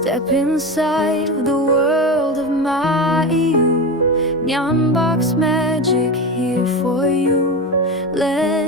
Step inside the world of Maaiyu Nyanbox magic here for you. Let